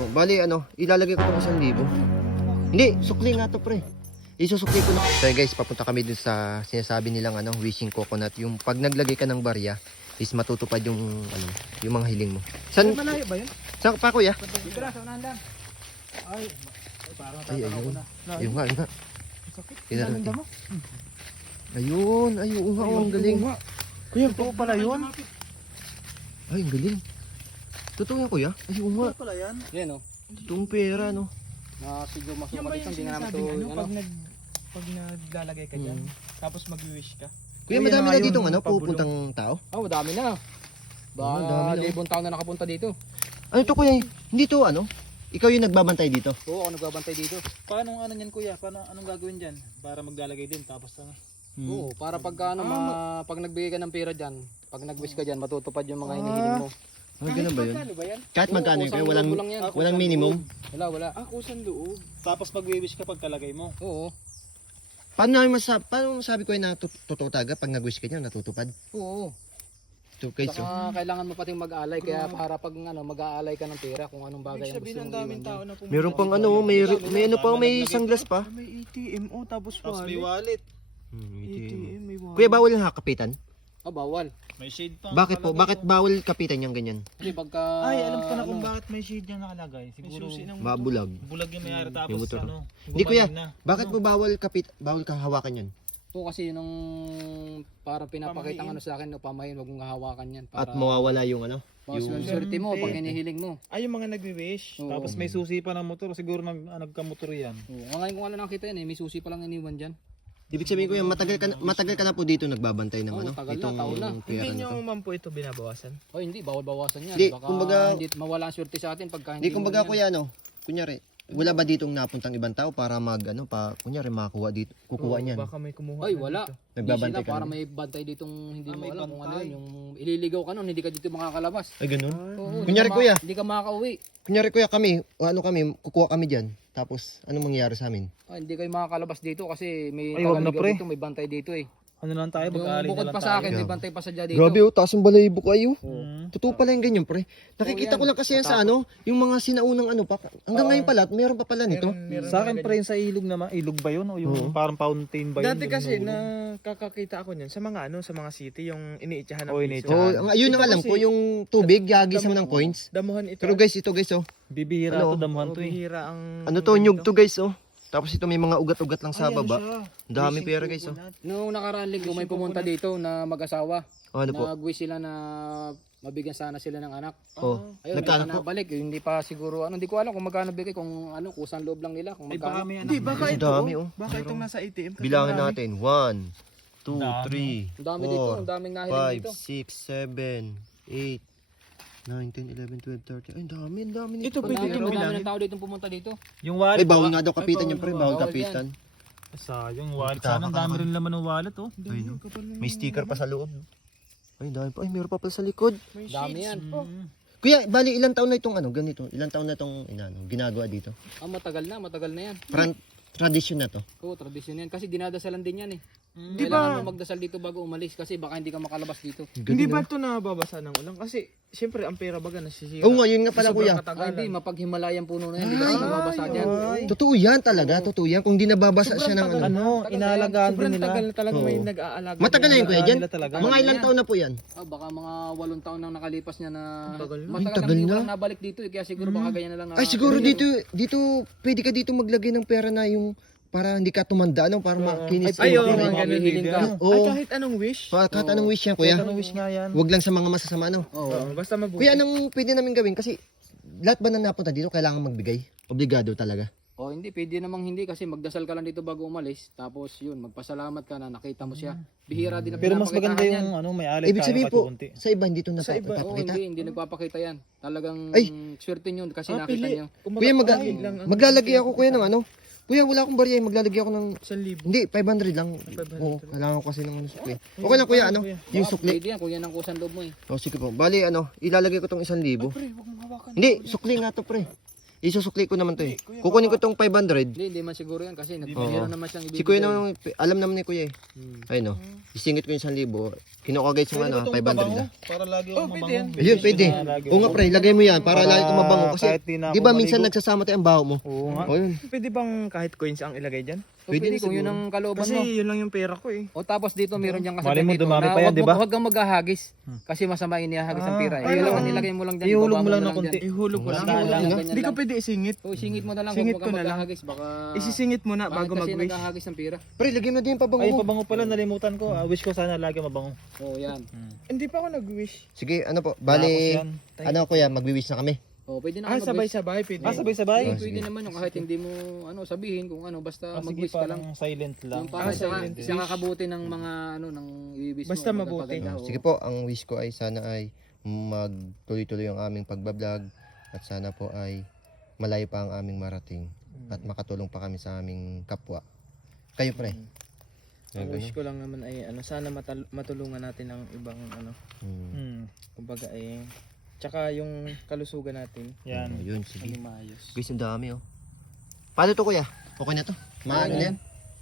po. Bali, ilalagay ko itong 1,000. Hindi, sukli nga to, pre. Isusukli ko na. So guys, papunta kami dun sa sinasabi nilang wishing coconut. Yung pag naglagay ka ng barya, is matutupad yung, yung mga hiling mo. San? Malayo ba yun? Saan pa, kuya? Dito na, sa unahan lang. Ay, parang Ay, tataka ko ayun. na. Ayun nga, ayun nga. Sakit. Tingnan Ilalim natin. mo. Ayun, ayun nga, ang galing. Kuya, totoo pala yun. Ay, ang galing. Totoo yan, kuya. Ayun nga. Totoo pala yan. Yan o. Totoong pera, no? Na siguro Yan masukat ba dito. yung Hindi nga namin ito. sinasabing Ano? pag naglalagay ka dyan, tapos mag-wish ka? Kuya, Kuya, madami na na yun, dito, pabulong. pupuntang tao. Oh, dami na. Oo, dami na. Libong taon na nakapunta dito. Ano to, kuya? Hindi to, Ikaw yung nagbabantay dito. Oo, ako nagbabantay dito. Paano niyan kuya? Anong gagawin dyan? Para maglalagay din tapos Oo, para pagka pag nagbigay ka ng pera dyan, pag nag-wish ka dyan, matutupad yung mga hinihiling mo. Ganun ba yun? ba yan? Kahit Oo, magkano yun, kusang kuya? loob lang yan. Walang minimum. Wala. Kusang loob. Tapos mag-wish ka pagkalagay mo. Oo. Paano masabi ko na totoo talaga pag nag-wish ka niya, natutupad? Oo. Ito guys, Saka kailangan mo pating mag-aalay, kaya para pag mag-aalay ka ng pera kung anong bagay ang gusto mong iwan dyan. na pumunta. Meron pang may sunglass pa. May ATM tapos wallet. ATM, may wallet. Kuya, bawal yung hakapitan? Ah, bawal. May shade pa. Bakit po? Bakit bawal kapitan yung ganyan? Kasi pagka... Ay, alam ko na kung bakit may shade yan nakalagay. Siguro Mabulag. bulag yung mayari tapos Yung motor. Hindi Hindi kuya, bakit po bawal ka hawakan yan? Oo, kasi nung parang pinapakita ng sa akin, pamahin, wag mong hahawakan yan. Para At mawawala yung yung swerte mo, pag hinihiling mo. Ay, yung mga nagwi-wish. Oo. Tapos may susi pa ng motor. Siguro nagka-motor yan. Oo, ngayon kung ano nakita yan may susi pa lang iniwan dyan. Ibig sabihin ko yan, matagal ka na po dito nagbabantay ng Oo, tagal na, itong taon na. pera nito. man po ito binabawasan? O hindi, bawal bawasan yan. Hindi, Baka kumbaga- hindi mawala ang swerte sa atin pagka Hindi, hindi kumbaga mo kuya, yan. kunyari, wala ba ditong napuntang ibang tao para kunyari makakuha dito, kukuha niyan. Baka may kumuha. Ay, wala. Nagbabantay Hindi sila, ka para na? may bantay ditong hindi mo may alam kung ano bantay. yun. Yung ililigaw ka nun, hindi ka dito makakalabas. Ay, ganun? Oo, Kunyari, hindi ka kuya. Hindi ka makakauwi. Kunyari kuya kami, kukuha kami dyan. Tapos, anong mangyayari sa amin? Hindi kayo makakalabas dito kasi may Ay, wag na, tagaligaw pre. dito, may bantay dito eh. Ano lang tayo? Yung Mag-aalay na bukod lang pa tayo. sa akin, may Yeah. bantay pa sa dyan dito. Grabe taas ang balahibo kayo. Mm. Totoo pala yung ganyan, pre. Nakikita Oo, ko lang kasi yan sa yung mga sinaunang hanggang ngayon pala, meron pa pala nito. Sa akin pa rin sa ilog naman. Ilog ba yun? O yung parang fountain ba yun? Dati kasi nakakakita ako niyan sa mga sa mga city yung iniitsahan ng Oo, piso. iniitsahan. Ayun ang Ito alam kasi, ko, yung tubig, gagisam ng coins. Damuhan ito. Pero guys, ito guys, Bibihira Ano? to, damuhan to eh. bihira ang to, nyug to guys, Tapos ito may mga ugat-ugat lang sa baba. Ang dami pera guys, Noong nakaraan linggo may pumunta dito na mag-asawa. Ano po? Nag-wish sila na mabigyan sana sila ng anak. Oh, Ayun, nagkano hindi po? pa nabalik. Hindi pa siguro, hindi ko alam kung magkano bigay, kung kusang loob lang nila, kung magkano. Hindi, baka Ang ito. dami, Baka itong nasa ATM. kasi Bilangin marami. natin. 1, 2, 3, Ang dami dito, ang daming nahiling 5, dito. 6, 7, 8, 9, 10, 11, 12, 13. Ay, ang dami nito. Ito, Ang pwede dami, kang ang dami bilangin. ng tao dito pumunta dito. Yung Ay, wallet. bawal nga daw kapitan yan, pre. Bawal bawal kapitan. Sayang, wallet. Sana ang dami rin laman ng wallet oh. Ayun, may sticker pa sa loob. Ay, dami pa. Ay, meron pa pala sa likod. Dami yan. Kuya, bali ilang taon na itong ganito? Ilang taon na itong ginagawa dito? Matagal na yan. Tradisyon na to. Oo, tradisyon yan. Kasi dinadasalan din yan eh. Di Kailangan ba, mo magdasal dito bago umalis kasi baka hindi ka makalabas dito. hindi ba ito nababasa ng ulan? Kasi, siyempre, ang pera baga nasisira. Oo nga, yun nga pala kuya. Hindi, mapag-Himalayan puno na yan. Hindi ka mababasa dyan. Totoo yan talaga, totoo yan. Kung di nababasa siya ng Inaalagaan din Sobrang nila. tagal na talaga may Oo. nag-aalaga. Matagal na yun kuya dyan? Nila talaga. Mga ilang taon na po yan? Baka mga 8 taon nang nakalipas niya na Tagal na. matagal Tagal nang hindi na. walang nabalik dito eh. Kaya siguro baka ganyan na lang na. Ay, siguro dito, pwede ka dito maglagay ng pera na yung para hindi ka tumanda, para makinis. Ay, oo, Baka mga ganun mahihiling ka. Ay, Oo. kahit anong wish. Kahit anong wish yan, kuya. Anong wish nga yan? Huwag lang sa mga masasama, Oo. Basta mabuti. Kuya, anong pwede namin gawin? Kasi lahat ba na napunta dito kailangan magbigay? Obligado talaga. Hindi, pwede namang hindi kasi magdasal ka lang dito bago umalis. Tapos yun, magpasalamat ka na nakita mo siya. Bihira din na Pero mas maganda pinapakitahan yan. yung may alay Ibig tayo sabihin kahit po, konti. sa iba hindi ito Sa iba, napapakita. Hindi nagpapakita yan. Talagang Ay! swerte nyo kasi nakita nyo. Kuya, maglalagay ako kuya ng Kuya, wala akong barya, maglalagay ako ng 1,000. hindi, 500 lang. Oo, kailangan ko kasi ng sukli. Okay lang kuya, yung sukli. Pwede yan kung yan ang kusang loob mo eh. Oh, sige po. Bali, ilalagay ko tong 1,000. Pre, huwag mong hawakan. Hindi, sukli nga to, pre. isusukli ko naman to eh. Kukunin ko tong 500. Hindi man siguro yan kasi Oo. meron naman siyang ibibigay. Si Kuya naman, alam naman ni Kuya eh. Hmm. Ayun no. Isingit ko yung 1,000. Kinukagay yung ano, 500 na. Para lagi Oh, ako pwede mabango. Ayun, pwede. Oo nga pre, lagay mo yan para lagi ito mabango. Kasi, kahit di na di ako ba minsan maligo. nagsasama tayo ang baho mo? Oo nga. O yun. Pwede bang kahit coins ang ilagay dyan? So, Pwede pwede kung yun ang kalooban Kasi mo. yun lang yung pera ko eh. O tapos dito meron diyang Mali kasabihan mo, dito dumami na pa yan, wag di ba? Huwag kang maghahagis. Kasi masama inihahagis ang pira. Ay, Kailangan oo. nilagay mo lang dyan. Ihulog ibaba mo lang na ng konti. dyan. Ihulog ko lang. Ihulog lang, ganyan Hindi ko lang. pwede isingit. O singit mo na lang. Singit Huwag ko kang na lang. maghahagis. Baka... Isisingit mo na bago Bakit kasi mag-wish. naghahagis ng pira? Pre, lagay mo din yung pabango Ay, mo. pabango pala, nalimutan ko. Wish ko sana lagi mabango. O yan. Hindi pa ako nag-wish. Sige, ano po, bali, Tapos yan. ano Kuya, magwiwish na kami. O pwede na Ah, kayo mag-wish. sabay-sabay. Pwede. Sabay-sabay. Oh, Pwede sige. naman yung kahit hindi mo sabihin kung ano basta Sige, mag-wish ka lang. parang silent lang. Yung para sa silent sa kakabuti ng mga ng ibibis mo. Basta mga mabuti. paganda, Oh, o. sige po, ang wish ko ay sana ay magtuloy-tuloy ang aming pagbablog at sana po ay malayo pa ang aming marating at makatulong pa kami sa aming kapwa. Kayo pre. Ang wish ko lang naman ay sana matulungan natin ang ibang Hmm. kumbaga ay tsaka yung kalusugan natin. Yan. Oh, yun, sige. Maging maayos. Guys, ang dami oh. Paano to Kuya? Okay na to? Maano na yan?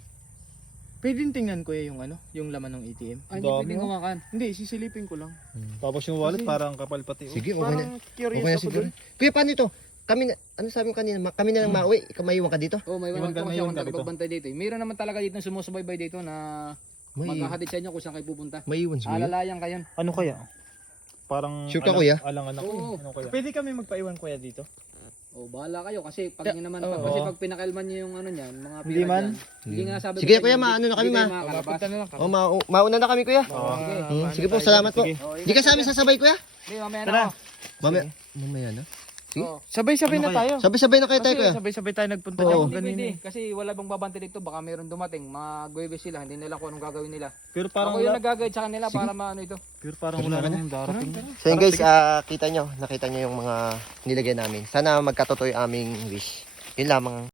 Pwede tingnan ko yung yung laman ng ATM. Ay, hindi Dami, pwedeng oh. hawakan. Hindi, sisilipin ko lang. Tapos yung wallet parang kapal pati. Sige, okay na. Parang curious Okay na ako siguro. dun. Kuya, paano ito? Kami na, ano sabi mo kanina? Kami na lang mauwi. Ikaw maiwan ka dito? Oh, may Iwan iwan ka- ka may kasi iwan akong ka dito. tagapagbantay dito. Meron naman talaga dito sumusubaybay dito na maghahatid sa inyo kung saan kayo pupunta. Maiwan siguro. Alalayan kayo. Ano kaya? Parang Sure ka, kuya? Alang anak ko. Oo. Ano kaya? Pwede kami magpaiwan kuya dito. Oh, bahala kayo kasi pag nyo naman Oo. kasi pag pinakailman niyo yung yan, mga Hindi pira man. dyan. Hindi nga sabi Sige, ko sa kuya, inyo, maano na kami, hindi kayo ma. makakalabas. Mapunta na lang kami. Oh, mauna na kami Kuya. Sige. Sige po, salamat po. Sige. Oh, Di ka sa amin sasabay Kuya? Hindi, mamaya Tara. na ako. Mamaya na. Sige. Oo. Sabay-sabay Ano na kaya? tayo. Sabay-sabay na kayo tayo Kuya. Sabay-sabay tayo nagpunta Oo. dyan Hindi kanina. pwede. Kasi wala bang babante dito. Baka meron dumating. Mag-webes sila. Hindi nila kung anong gagawin nila. Pero parang Ako yung wala. nag-guide sa kanila para maano ito. Pero parang wala namang darating. So yun guys, nakita nyo yung mga nilagay namin. Sana magkatotoo yung aming wish. Yun lamang.